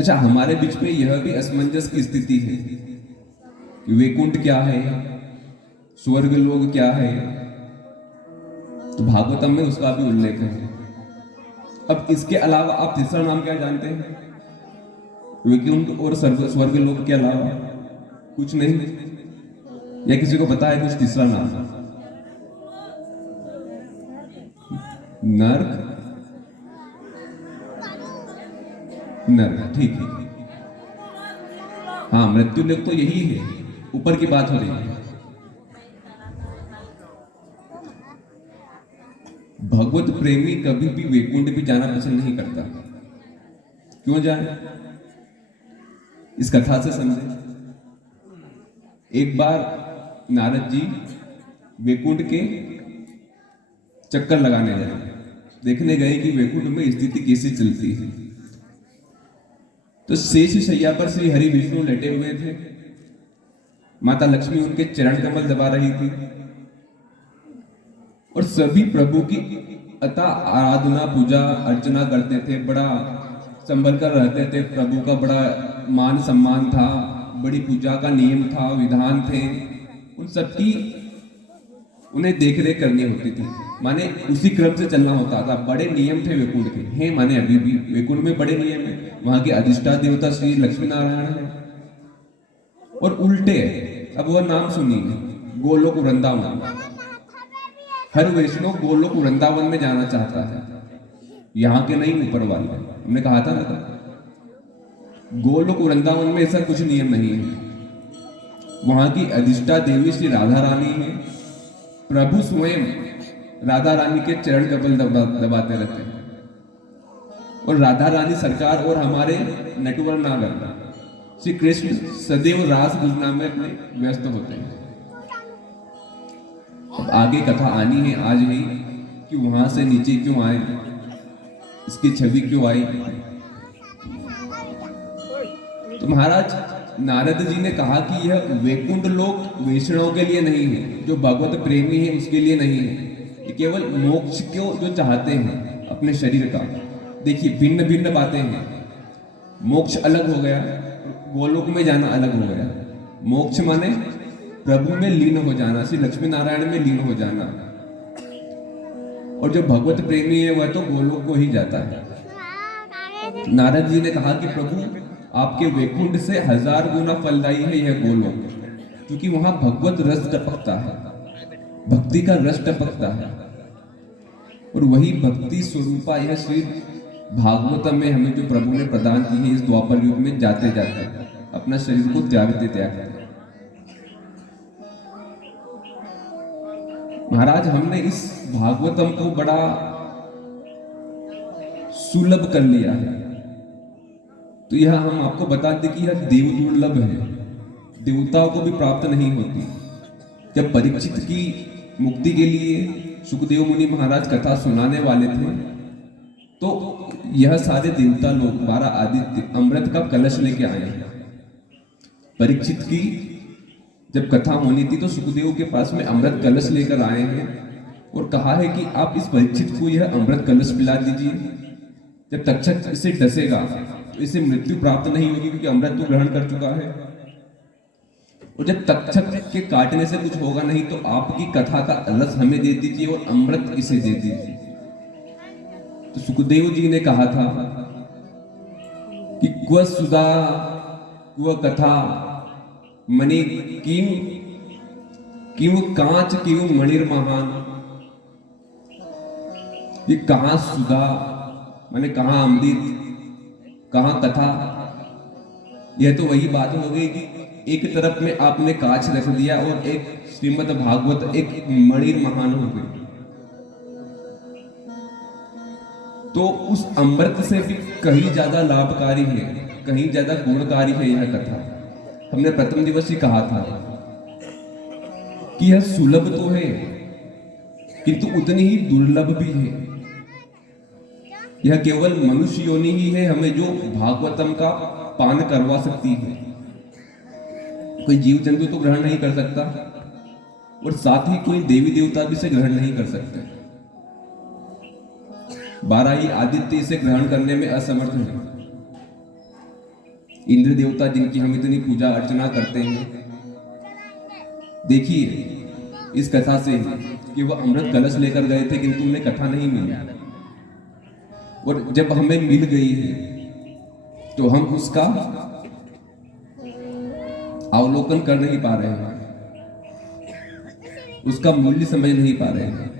अच्छा, हमारे बीच में यह भी असमंजस की स्थिति है कि वैकुंठ क्या है, स्वर्ग लोक क्या है। तो भागवतम में उसका भी उल्लेख है। अब इसके अलावा आप तीसरा नाम क्या जानते हैं? वैकुंठ और स्वर्ग लोक के अलावा कुछ नहीं? या किसी को पता है कुछ तीसरा नाम? नर्क? नर्क, ठीक है। हाँ, मृत्यु लोक तो यही है, ऊपर की बात हो रही है। भगवत प्रेमी कभी भी वैकुंठ भी जाना पसंद नहीं करता। क्यों जाए? इस कथा से समझे। एक बार नारद जी वैकुंठ के चक्कर लगाने गए, देखने गए कि वैकुंठ में स्थिति कैसी चलती है। तो शेष शैया पर श्री हरि विष्णु लेटे हुए थे, माता लक्ष्मी उनके चरण कमल दबा रही थी और सभी प्रभु की अता आराधना पूजा अर्चना करते थे। बड़ा संभल कर रहते थे, प्रभु का बड़ा मान सम्मान था, बड़ी पूजा का नियम था, विधान थे। उन सबकी उन्हें देख रेख करनी होती थी, माने उसी क्रम से चलना होता था। बड़े नियम थे वैकुंठ के, हैं माने अभी भी वैकुंठ में बड़े नियम है। वहां के अधिष्ठान देवता श्री लक्ष्मी नारायण है। और उल्टे अब वह नाम सुनिए, गोलोक वृंदावन। हर वैष्णव गोलोक वृंदावन में जाना चाहता है, यहाँ के नहीं, ऊपर वाले। हमने कहा था ना, गोलोक वृंदावन में ऐसा कुछ नियम नहीं है। वहां की अधिष्ठा देवी श्री राधा रानी है। प्रभु स्वयं राधा रानी के चरण कमल दबाते रहते हैं। और राधा रानी सरकार और हमारे नटवर नागर श्री कृष्ण सदैव रास गुजना में अपने व्यस्त होते हैं। अब आगे कथा आनी है आज ही कि वहां से नीचे क्यों आए, इसकी छवि क्यों आई। तो महाराज नारद जी ने कहा कि यह वैकुंठ लोक वैष्णव के लिए नहीं है, जो भगवत प्रेमी है उसके लिए नहीं है। ये केवल मोक्ष को जो चाहते हैं अपने शरीर का। देखिए, भिन्न भिन्न बातें हैं। मोक्ष अलग हो गया, गोलोक में जाना अलग हो गया। मोक्ष माने प्रभु में लीन हो जाना, श्री लक्ष्मी नारायण में लीन हो जाना। और जो भगवत प्रेमी है वह तो गोलोक को ही जाता है। नारद जी ने कहा कि प्रभु आपके वैकुंठ से 1000 गुना फलदायी है यह गोलोक, क्योंकि वहां भगवत रस टपकता है, भक्ति का रस टपकता है। और वही भक्ति स्वरूपा यह श्री भागवतम में हमें जो प्रभु ने प्रदान की है, इस द्वापर युग में जाते जाते अपना शरीर को त्यागते। महाराज, हमने इस भागवतम को बड़ा सुलभ कर लिया है। तो यह हम आपको बता दें कि यह देव दुर्लभ है, देवताओं को भी प्राप्त नहीं होती। जब परीक्षित की मुक्ति के लिए सुखदेव मुनि महाराज कथा सुनाने वाले थे, तो यह सारे देवता लोग 12 आदित्य अमृत का कलश लेके आए हैं। परीक्षित की जब कथा होनी थी तो सुखदेव के पास में अमृत कलश लेकर आए हैं और कहा है कि आप इस परीक्षित को यह अमृत कलश पिला दीजिए। जब तक्षक इसे डसेगा तो इसे मृत्यु प्राप्त नहीं होगी, क्योंकि अमृत तो ग्रहण कर चुका है। और जब तक्षक के काटने से कुछ होगा नहीं, तो आपकी कथा का रस हमें दे दीजिए और अमृत इसे दे दीजिए। तो सुखदेव जी ने कहा था कि क्व सुधा क्व कथा मणि किम कांच किम मणिर महान। ये कहां सुधा माने कहां अमृत, कहां कथा। यह तो वही बात हो गई कि एक तरफ में आपने कांच रख दिया और एक श्रीमद् भागवत एक मणिर महान हो गई। तो उस अमृत से भी कहीं ज्यादा लाभकारी है, कहीं ज्यादा गुणकारी है यह कथा। हमने प्रथम दिवस ही कहा था कि यह सुलभ तो है, किंतु उतनी ही दुर्लभ भी है। यह केवल मनुष्य योनि ही है हमें जो भागवतम का पान करवा सकती है। कोई जीव जंतु तो ग्रहण नहीं कर सकता, और साथ ही कोई देवी देवता भी इसे ग्रहण नहीं कर सकते। 12 ही आदित्य इसे ग्रहण करने में असमर्थ है। इंद्र देवता जिनकी हम इतनी पूजा अर्चना करते हैं, देखिए इस कथा से कि वो अमृत कलश लेकर गए थे किंतु उन्हें कथा नहीं मिली, और जब हमें मिल गई है तो हम उसका अवलोकन कर नहीं पा रहे हैं, उसका मूल्य समझ नहीं पा रहे हैं।